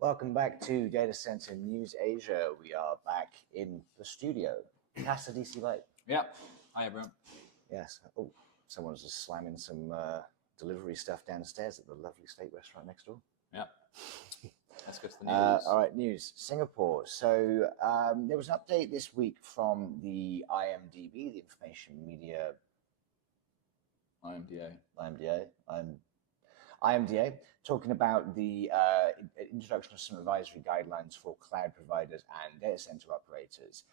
Welcome back to Data Center News Asia. We are back in the studio. Casa DC Light. Yeah. Hi, everyone. Yes. Oh, someone's just slamming some delivery stuff downstairs at the lovely steak restaurant next door. Yeah. Let's get to the news. All right, news. Singapore. So there was an update this week from the IMDB, the Information Media... IMDA, talking about the introduction of some advisory guidelines for cloud providers and data center operators.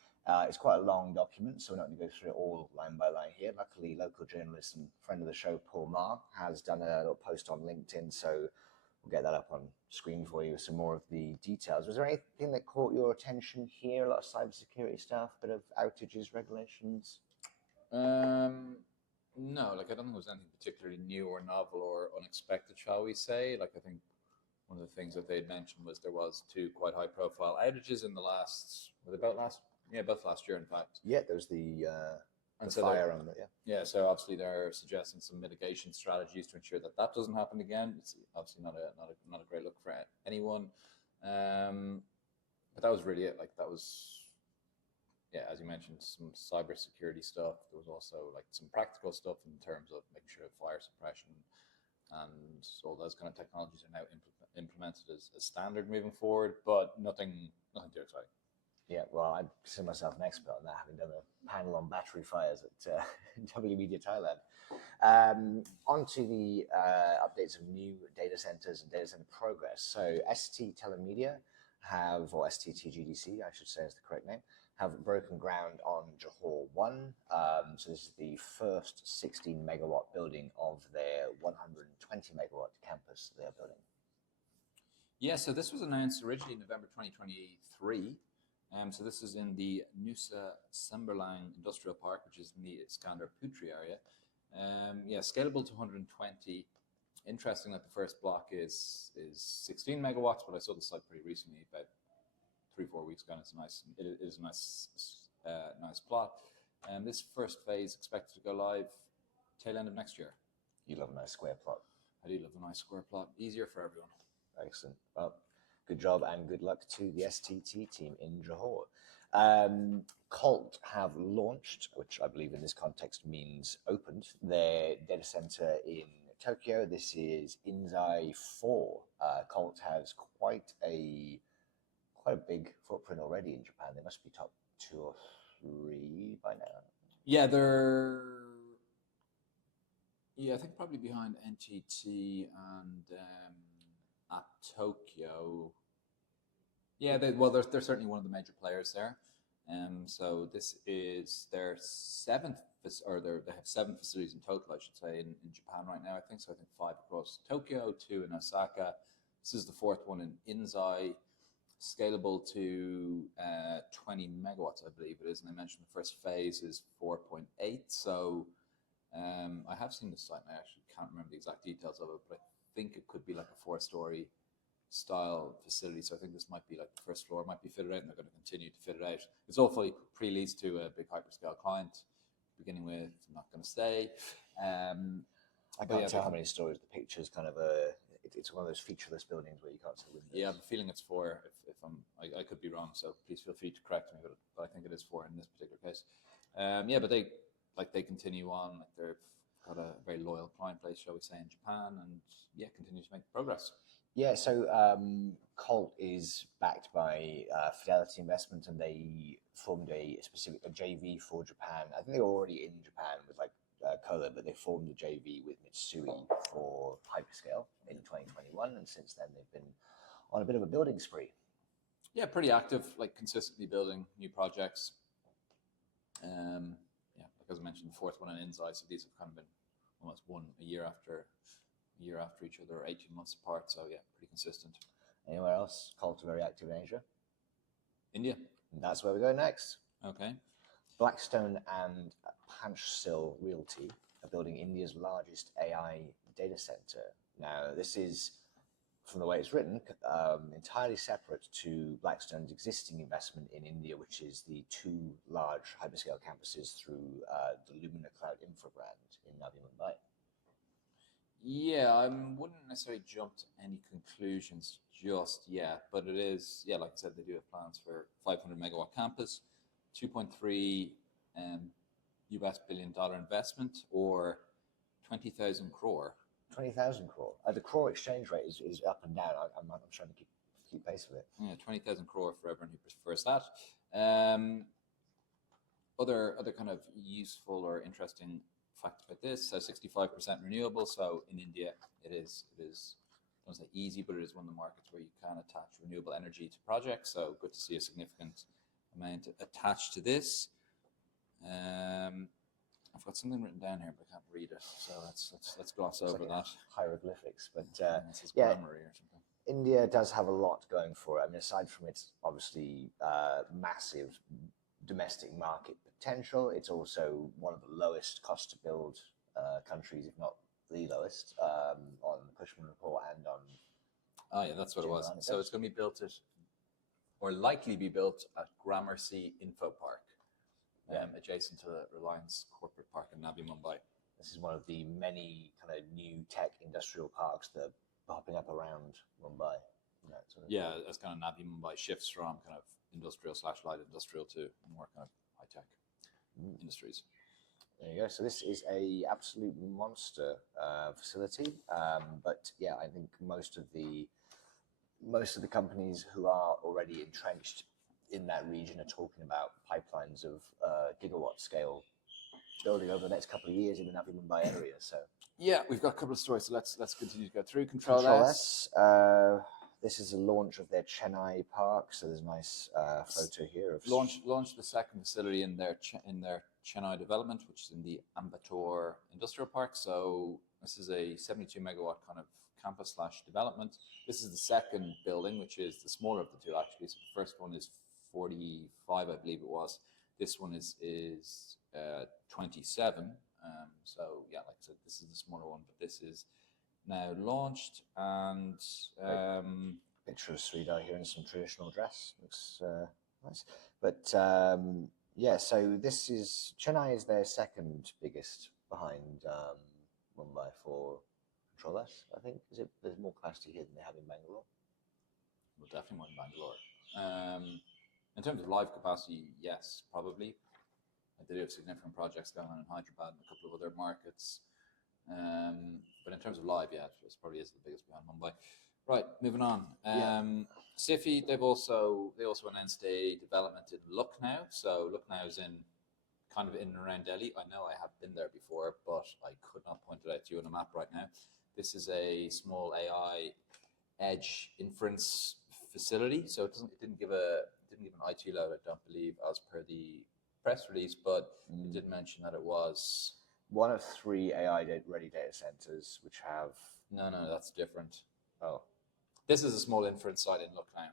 It's quite a long document, so we're not going to go through it all line by line here. Luckily, local journalist and friend of the show, Paul Ma, has done a little post on LinkedIn, so we'll get that up on screen for you with some more of the details. Was there anything that caught your attention here? A lot of cybersecurity stuff, bit of outages, regulations? No, I don't think it was anything particularly new or novel or unexpected, shall we say. I think one of the things that they'd mentioned was there was two quite high-profile outages in the both last year, in fact. Yeah, there was the fire on it, yeah. Yeah, so obviously they're suggesting some mitigation strategies to ensure that doesn't happen again. It's obviously not a great look for anyone. But that was really it. That was... Yeah, as you mentioned, some cybersecurity stuff. There was also some practical stuff in terms of making sure fire suppression and all those kind of technologies are now implemented as standard moving forward, but nothing too exciting. Yeah, well, I consider myself an expert on that, having done a panel on battery fires at W Media Thailand. On to the updates of new data centers and data center progress. So ST Telemedia or STT GDC, I should say is the correct name, have broken ground on Johor 1. So this is the first 16 megawatt building of their 120 megawatt campus they're building. Yeah, so this was announced originally in November 2023. So this is in the Nusa Semberlang Industrial Park, which is in the Iskandar Putri area. Scalable to 120. Interesting that the first block is 16 megawatts, but I saw the site pretty recently, about 3-4 weeks ago, and it is a nice plot. This first phase expected to go live tail end of next year. You love a nice square plot. I do love a nice square plot. Easier for everyone. Excellent. Well, good job and good luck to the STT team in Johor. Colt have launched, which I believe in this context means opened, their data center in Tokyo. This is Inzai 4. Colt has quite a big footprint already in Japan. They must be top 2 or 3 by now. Yeah, I think probably behind NTT and at Tokyo. Yeah, they're certainly one of the major players there. So this is their 7th, or they have 7 facilities in total, I should say, in Japan right now, I think. So I think 5 across Tokyo, 2 in Osaka. This is the 4th one in Inzai, scalable to 20 megawatts, I believe it is. And I mentioned the first phase is 4.8. So I have seen the site, and I actually can't remember the exact details of it, but I think it could be like a 4-story style facility. So I think this might be the first floor might be fitted out, and they're going to continue to fit it out. It's all fully pre-leased to a big hyperscale client, beginning with not going to stay. I can't tell how many stories. The picture's kind of it's one of those featureless buildings where you can't see windows. Yeah, I have a feeling it's 4. I could be wrong, so please feel free to correct me, but I think it is 4 in this particular case. But they continue on. They've got a very loyal client base, shall we say, in Japan, and continue to make progress. Yeah, so Colt is backed by Fidelity Investment, and they formed a JV for Japan. I think they were already in Japan with Kohler, but they formed a JV with Mitsui for hyperscale in 2021, and since then they've been on a bit of a building spree. Yeah, pretty active, consistently building new projects. As I mentioned, the 4th one in Inzai, so these have kind of been almost a year after each other, or 18 months apart. So yeah, pretty consistent. Anywhere else? Colt are very active in Asia. India. And that's where we go next. Okay. Blackstone and Panchshil Realty are building India's largest AI data center. Now, this is, from the way it's written, entirely separate to Blackstone's existing investment in India, which is the 2 large hyperscale campuses through the Lumina Cloud Infra brand in Navi Mumbai. Yeah, I wouldn't necessarily jump to any conclusions just yet, but it is, yeah, like I said, they do have plans for 500 megawatt campus, 2.3 US billion dollar investment, or 20,000 crore. 20,000 crore. The crore exchange rate is up and down. I'm trying to keep pace with it. Yeah, 20,000 crore for everyone who prefers that. Other kind of useful or interesting facts about this: so 65% renewable. So in India, it is I don't say easy, but it is one of the markets where you can attach renewable energy to projects. So good to see a significant amount attached to this. I've got something written down here, but I can't read it. So let's gloss over like that. Hieroglyphics, but This is grammar or something. India does have a lot going for it. I mean, aside from its obviously massive domestic market potential, it's also one of the lowest cost to build countries, if not the lowest, on the Cushman report and on. Oh yeah, that's what it was. So it's going to be built at, or likely be built at Gramercy Info Park, adjacent to the Reliance Corporate Park in Navi Mumbai. This is one of the many kind of new tech industrial parks that are popping up around Mumbai. Yeah, as kind of Navi Mumbai shifts from kind of industrial / light industrial to more kind of high tech industries. There you go. So this is a absolute monster facility, but yeah, I think most of the companies who are already entrenched in that region are talking about pipelines of gigawatt scale building over the next couple of years in the Navi Mumbai area. So yeah, we've got a couple of stories. So let's continue to go through. CtrlS. This is a launch of their Chennai park. So there's a nice photo here of launched the second facility in their Chennai development, which is in the Ambattur Industrial Park. So this is a 72 megawatt kind of campus / development. This is the second building, which is the smaller of the two actually. So the first one is 45, I believe it was. This one is 27. So yeah, like I said, this is the smaller one, but this is now launched. And picture of Sridhar here in some traditional dress. Looks nice. But yeah, so this is Chennai is their second biggest behind Mumbai for CtrlS. I think there's more capacity here than they have in Bangalore. Well, definitely more in Bangalore. In terms of live capacity, yes, probably. They do have significant projects going on in Hyderabad and a couple of other markets. But in terms of live, yeah, it probably is the biggest behind Mumbai. Right, moving on. Sify, they also announced a development in Lucknow. So Lucknow is in and around Delhi. I know I have been there before, but I could not point it out to you on a map right now. This is a small AI edge inference facility. So it didn't give an IT load, I don't believe, as per the press release, but it did mention that it was one of 3 AI ready data centers, which have no, that's different. Oh, this is a small inference site in Lucknow,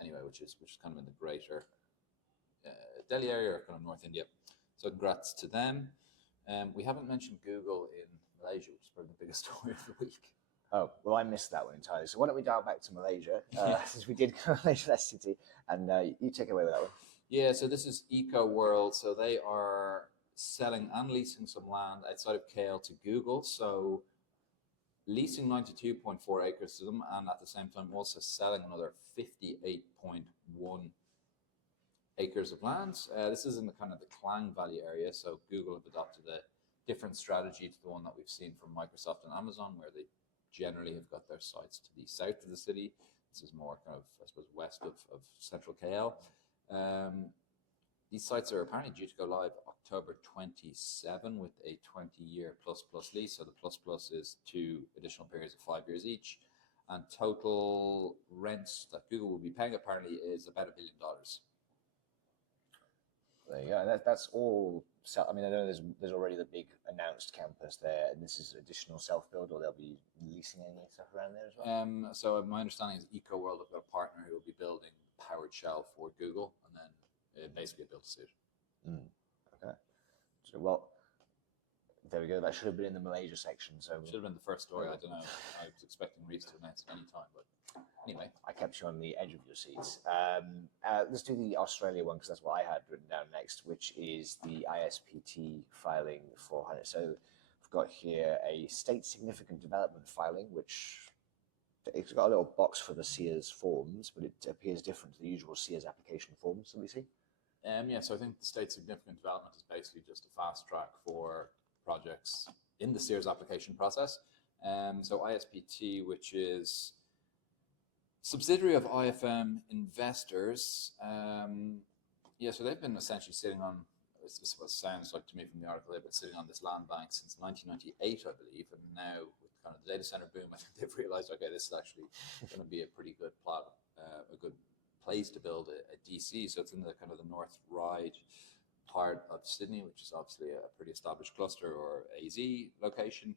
anyway, which is kind of in the greater Delhi area or kind of North India. So congrats to them. We haven't mentioned Google in Malaysia, which is probably the biggest story of the week. Oh, well, I missed that one entirely. So why don't we dial back to Malaysia, since we did go to Malaysia STT, and you take away with that one. Yeah, so this is Eco World. So they are selling and leasing some land outside of KL to Google. So leasing 92.4 acres to them, and at the same time also selling another 58.1 acres of land. This is in the kind of the Klang Valley area. So Google have adopted a different strategy to the one that we've seen from Microsoft and Amazon, where they generally have got their sites to the south of the city. This is more kind of, I suppose, west of central KL. These sites are apparently due to go live October 27 with a 20-year plus lease. So the plus is 2 additional periods of 5 years each. And total rents that Google will be paying apparently is about $1 billion. There you go. That's all. I mean, I know there's already the big announced campus there, and this is additional self-build, or they'll be leasing any stuff around there as well. So my understanding is EcoWorld have got a partner who will be building powered shell for Google, and then basically build a suit. Okay. So well, there we go. That should have been in the Malaysia section. So should have been the first story. I don't know. I was expecting Rhys to announce it any time, but anyway, I kept you on the edge of your seats. Let's do the Australia one because that's what I had written down next, which is the ISPT filing for 100. So, of got here a state significant development filing, which it's got a little box for the Sears forms, but it appears different to the usual Sears application forms that we see. Yeah, so I think the state significant development is basically just a fast track for projects in the Sears application process. So ISPT, which is subsidiary of IFM Investors, so they've been essentially sitting on, this is what it sounds like to me from the article, they've been sitting on this land bank since 1998, I believe, and now with kind of the data center boom, I think they've realized, okay, this is actually going to be a pretty good plot, a good place to build a DC. So it's in the kind of the North Ryde part of Sydney, which is obviously a pretty established cluster or AZ location.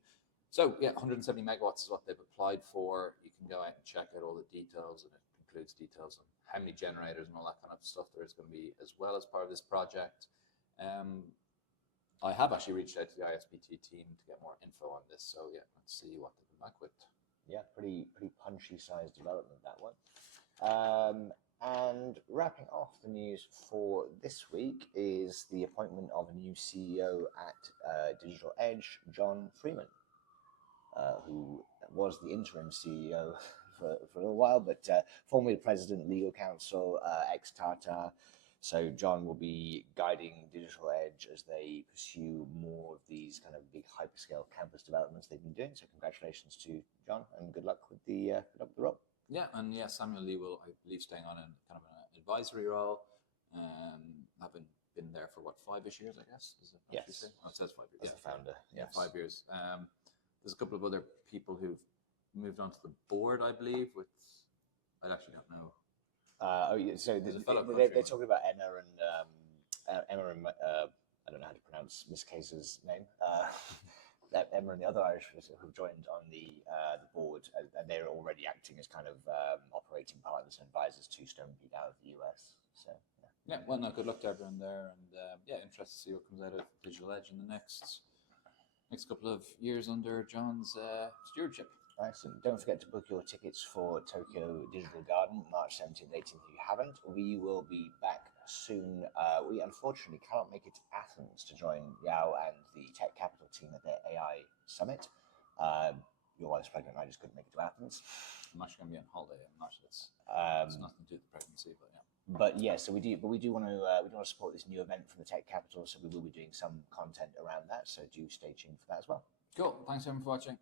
So yeah, 170 megawatts is what they've applied for. You can go out and check out all the details, and it includes details on how many generators and all that kind of stuff there is going to be as well as part of this project. I have actually reached out to the ISPT team to get more info on this. So yeah, let's see what they come back with. Yeah, pretty punchy sized development, that one. And wrapping off the news for this week is the appointment of a new CEO at Digital Edge, John Freeman, who was the interim CEO for a little while, but formerly president, legal counsel, ex-Tata. So John will be guiding Digital Edge as they pursue more of these kind of big hyperscale campus developments they've been doing. So congratulations to John, and good luck with the role. Yeah, and yeah, Samuel Lee will, I believe, staying on in kind of an advisory role. Having been there for what, 5-ish years, I guess. Is it? Yes. Oh, it says 5 years. As a founder. Yeah, Yes. 5 years. There's a couple of other people who've moved onto the board, I believe. With I actually don't know. So they're talking about Emma and I don't know how to pronounce Miss Case's name. Emma and the other Irish who've joined on the board, and they're already acting as kind of operating partners and advisors to Stonepeak out of the US. So yeah, well, no, good luck to everyone there, and yeah, interested to see what comes out of Digital Edge in the next couple of years under John's stewardship. Nice, and don't forget to book your tickets for Tokyo Digital Garden, March 17th, 18th if you haven't. We will be back soon. We unfortunately cannot make it to Athens to join Yao and the Tech Capital team at their AI Summit. Your wife's pregnant, I just couldn't make it to Athens. I'm actually going to be on holiday. I'm not sure it's nothing to do with the pregnancy, but yeah. But yeah, so we do want to support this new event from the Tech Capital, so we will be doing some content around that. So do stay tuned for that as well. Cool. Thanks everyone for watching.